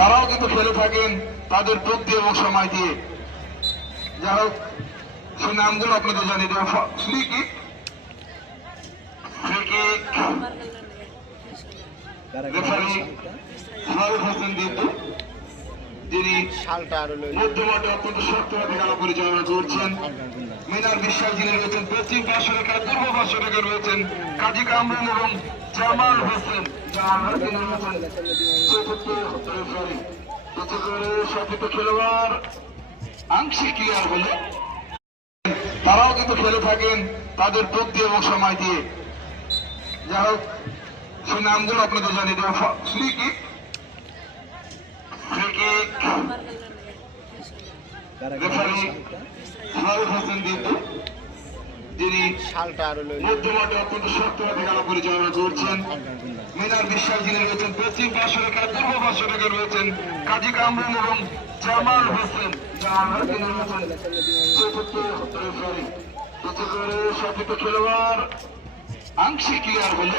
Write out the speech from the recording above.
তারাও কিন্তু খেলে থাকেন তাদের বুদ্ধি এবং সময় দিয়ে। যাই হোক, সেই নামগুলো আপনাদের জানিয়ে দেওয়া। Free kick, referee Faruk Hossain Ditu, যিনি মধ্যমাঠে অত্যন্ত শক্তভাবে খেলা পরিচালনা করছেন। মিনার বিশ্বাস যিনি রয়েছেন পশ্চিম পার্শ্ব রেখায়, পূর্ব পার্শ্ব রেখায় রয়েছেন কাজী কামরুল এবং জামাল হোসেন। সতীর্থ খেলোয়াড় আংশিক ক্লিয়ার হলে তারাও কিন্তু খেলে থাকেন তাদের বুদ্ধি এবং সময় দিয়ে। যাই হোক, সেই নামগুলো আপনাদের জানিয়ে দেওয়া। Free kick, referee Faruk Hossain Ditu, যিনি মধ্যমাঠে অত্যন্ত শক্তভাবে খেলা পরিচালনা করছেন। মিনার বিশ্বাস যিনি রয়েছেন পশ্চিম পার্শ্ব রেখায়, পূর্ব পার্শ্ব রেখায় রয়েছেন কাজী কামরুল এবং জামাল হোসেন। সতীর্থ খেলোয়াড় আংশিক ক্লিয়ার হলে